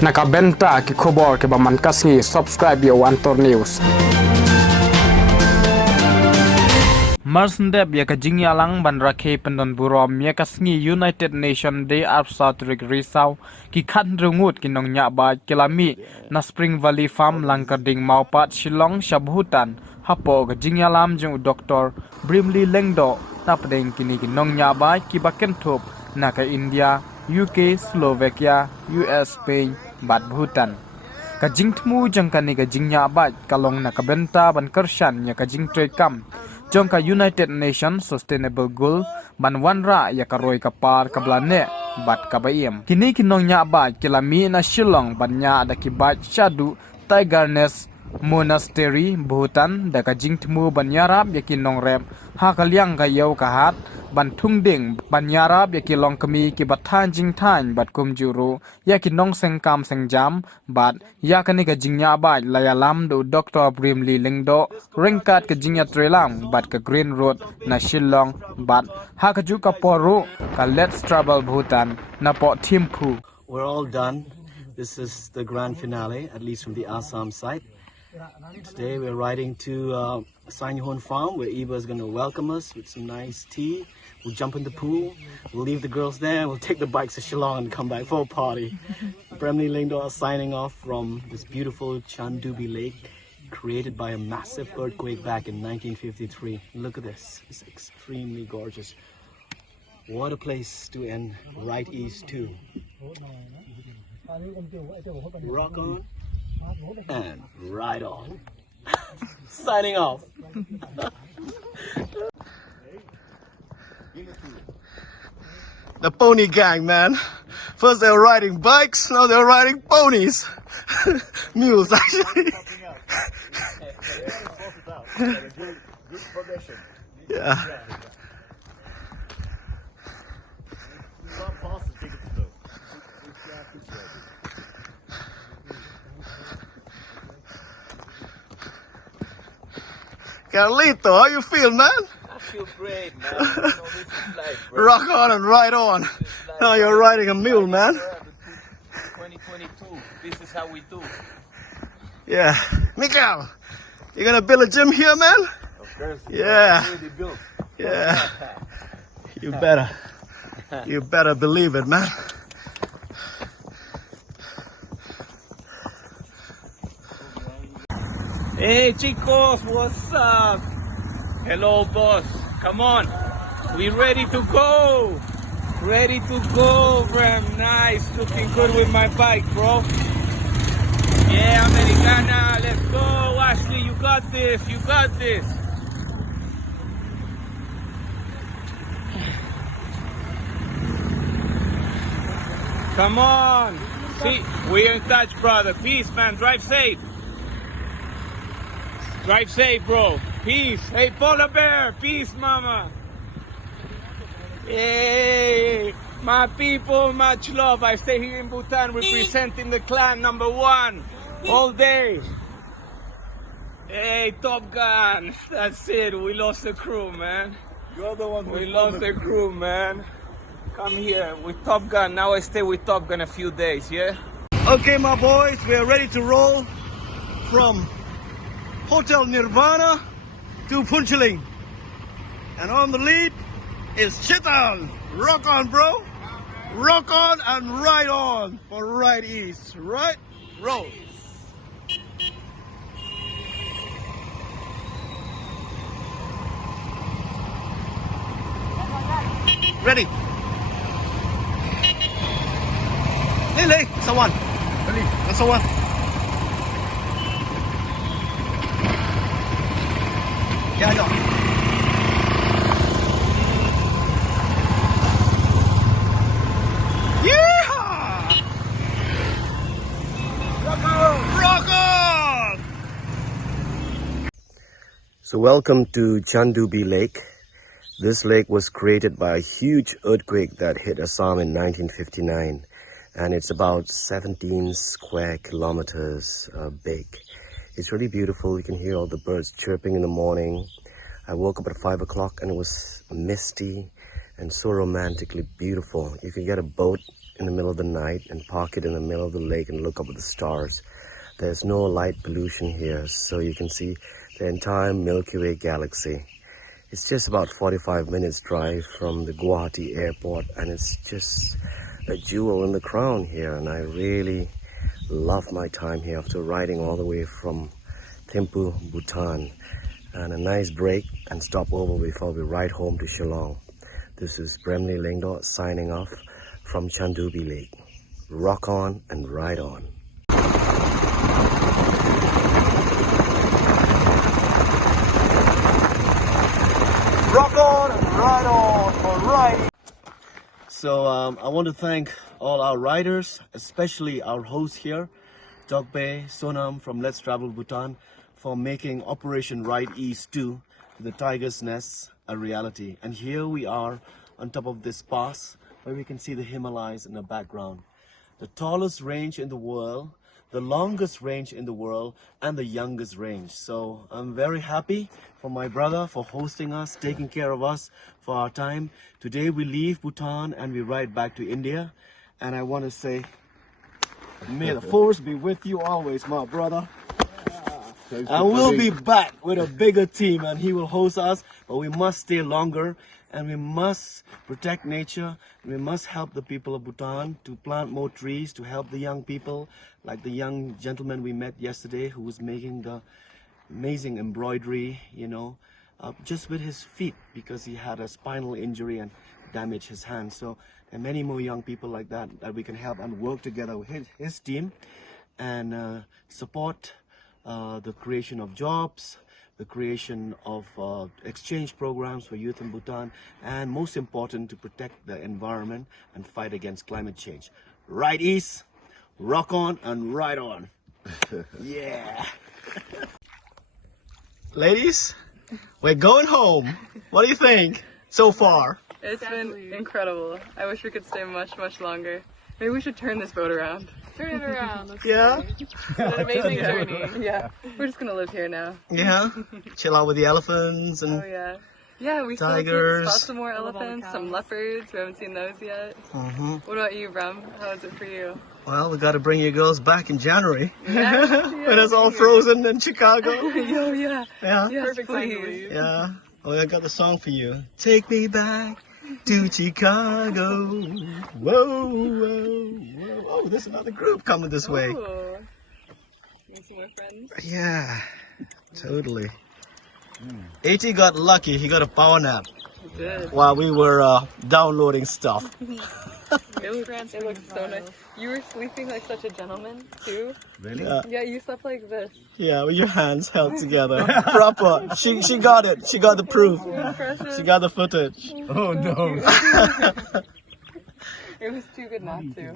Nakabenta ki khobor ke baman kasngi subscribe yo Antor News. Marsndep ya ka jingya lang ban rakhe pendon burom ya kasngi United Nation Day Arsa Trik Risau ki khan rungut ki nong nya ba kilami na Spring Valley Farm langkarding maupat Shillong Bhutan hapo ka jingya lam jung Dr. Bremley Lyngdoh na pedeng kini ki nong nya ba ki baken thop na ka India UK Slovakia US Spain bat Bhutan ka jingtmu jangkani ka jingya ba kalong na kabenta ban kershan ya ka jingtre kam jongka United Nations Sustainable Goal ban wanra ya karoi kapar kablane bat kabayem kini kinong nya ba kilami na Shillong ban nya da kibat shadu Tigernes Monastery Bhutan da ka jingtmu ban yarab ya kinong rep ha kalyang ga yau kahat ban thungding ban yarab ya kilong kami ki bathan jingthan bat kumjuru ya kinong sengkam sengjam bat ya kani ka jingnya ba layalam do Dr. Bremley Lyngdoh ringkat ka jingya trelang bat ka Green Road na Shillong bat ha ka ju ka poru ka Let's Travel Bhutan na po Thimphu. We're all done. This is the grand finale, at least from the Assam side. Today we're riding to Sanyhon Farm where Eva is going to welcome us with some nice tea. We'll jump in the pool, we'll leave the girls there, we'll take the bikes to Shillong and come back for a party. Bremley Lyngdoh signing off from this beautiful Chandubi lake created by a massive earthquake back in 1953. Look at this, it's extremely gorgeous. What a place to end right east too. Rock on and ride on. Signing off. The pony gang, man. First they were riding bikes, now they're riding ponies. Mules, actually. Yeah. Carlito, how you feel, man? I feel great, man. You know, this is life, bro. Rock on and ride on. Now you're riding a mule, man. 2022, this is how we do. Yeah. Mikael, you gonna build a gym here, man? Of course. Yeah. Really built. Yeah. You better. You better believe it, man. Hey, chicos, what's up? Hello, boss. Come on. We ready to go. Ready to go, Brem. Nice. Looking good with my bike, bro. Yeah, Americana. Let's go. Ashley, you got this. You got this. Come on. See, we're in touch, brother. Peace, man. Drive safe. Drive safe, bro. Peace. Hey, polar bear. Peace, mama. Hey, my people, much love. I stay here in Bhutan representing the clan #1 all day. Hey, Top Gun. That's it. We lost the crew, man. You're the one We lost the crew, man. Come here with Top Gun. Now I stay with Top Gun a few days, yeah? Okay, my boys, we are ready to roll from Hotel Nirvana to Punchiling. And on the lead is Chitan. Rock on, bro. Rock on and ride on for right east. Right? Roll. Ready? Lily, someone. Lily, someone. Yeah, I know. Yeehaw! Rock on! Rock on! So welcome to Chandubi Lake. This lake was created by a huge earthquake that hit Assam in 1959. And it's about 17 square kilometers big. It's really beautiful. You can hear all the birds chirping in the morning. I woke up at 5 o'clock and it was misty and so romantically beautiful. You can get a boat in the middle of the night and park it in the middle of the lake and look up at the stars. There's no light pollution here, so you can see the entire Milky Way galaxy. It's just about 45 minutes drive from the Guwahati airport, and it's just a jewel in the crown here, and I really love my time here after riding all the way from Thimphu, Bhutan. And a nice break and stop over before we ride home to Shillong. This is Bremley Lyngdoh signing off from Chandubi Lake. Rock on and ride on. Rock on and ride on, alright. So I want to thank all our riders, especially our host here, Dokbe Sonam from Let's Travel Bhutan, for making Operation Ride East 2, the Tiger's Nest, a reality. And here we are on top of this pass where we can see the Himalayas in the background. The tallest range in the world, the longest range in the world, and the youngest range. So I'm very happy for my brother for hosting us, taking care of us for our time. Today we leave Bhutan and we ride back to India. And I want to say, may the force be with you always, my brother. And we'll be back with a bigger team, and he will host us, but we must stay longer, and we must protect nature. We must help the people of Bhutan to plant more trees, to help the young people, like the young gentleman we met yesterday who was making the amazing embroidery, you know, just with his feet, because he had a spinal injury and damaged his hands. So there are many more young people like that we can help and work together with his team and support the creation of jobs, the creation of exchange programs for youth in Bhutan, and most important, to protect the environment and fight against climate change. Ride east, rock on and ride on. Yeah. Ladies, we're going home. What do you think so far? It's been incredible. I wish we could stay much, much longer. Maybe we should turn this boat around. Turn it around. Yeah. It's been an amazing journey. Yeah, we're just gonna live here now. Yeah. Chill out with the elephants and Oh yeah. Yeah, we tigers. still saw some more elephants, some leopards. We haven't seen those yet. What about you, Bram? How is it for you? Well, we got to bring you girls back in January Yeah, when it's all frozen in Chicago. Oh yeah. Yeah. Yes, Perfect time to please. leave. Yeah. Oh, I got the song for you. Take me back to Chicago. Whoa, whoa, whoa. Oh, there's another group coming this way. Ooh. You want some more friends? Yeah, totally. AT got lucky. He got a power nap We did. while we were downloading stuff. It looked so nice. You were sleeping like such a gentleman too. Really? Yeah, you slept like this. Yeah, with your hands held together. Proper. She got it. She got the proof. Precious. She got the footage. Oh no. It was too good not to.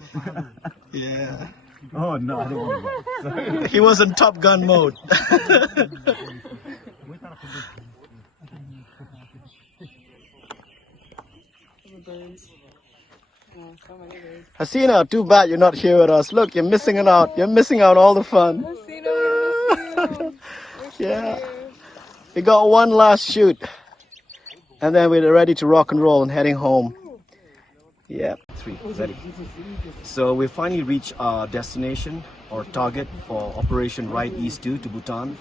Yeah. Oh no. He was in Top Gun mode. Birds. Oh, so many birds. Hasina, too bad you're not here with us. Look, you're missing out. You're missing out all the fun. Hasina, I miss you. Yeah. We got one last shoot. And then we're ready to rock and roll and heading home. Yeah. 3, ready. So we finally reached our destination or target for Operation Ride East 2 to Bhutan.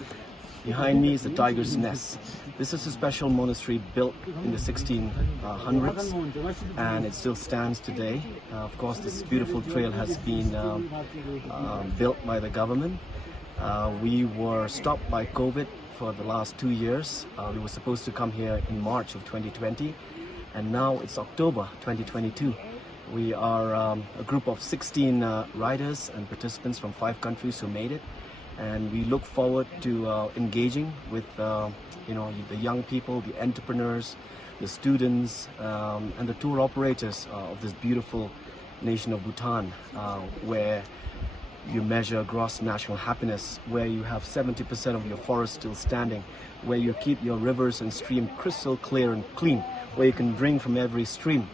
Behind me is the Tiger's Nest. This is a special monastery built in the 1600s and it still stands today. Of course, this beautiful trail has been built by the government. We were stopped by COVID for the last 2 years. We were supposed to come here in March of 2020 and now it's October 2022. We are a group of 16 riders and participants from 5 countries who made it. And we look forward to engaging with you know, the young people, the entrepreneurs, the students, and the tour operators of this beautiful nation of Bhutan, where you measure gross national happiness, where you have 70% of your forest still standing, where you keep your rivers and streams crystal clear and clean, where you can drink from every stream,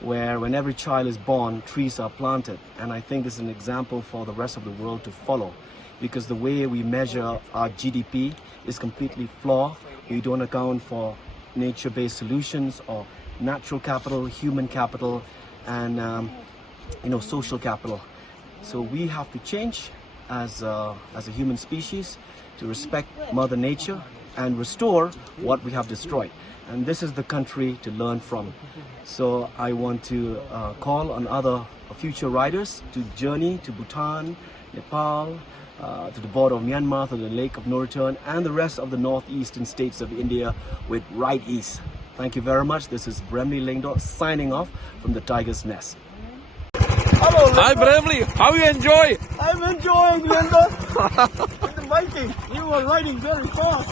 where when every child is born, trees are planted. And I think this is an example for the rest of the world to follow. Because the way we measure our GDP is completely flawed. We don't account for nature-based solutions or natural capital, human capital, and social capital. So we have to change as a human species to respect Mother Nature and restore what we have destroyed. And this is the country to learn from. So I want to call on other future riders to journey to Bhutan, Nepal, to the border of Myanmar, to the Lake of No Return, and the rest of the northeastern states of India with right ease. Thank you very much. This is Bremley Lyngdoh signing off from the Tiger's Nest. Hello, Hi, Bremley. How you enjoy? I'm enjoying Lyngdoh. With the Viking, you were riding very fast.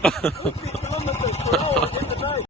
50 kilometers per hour in the night.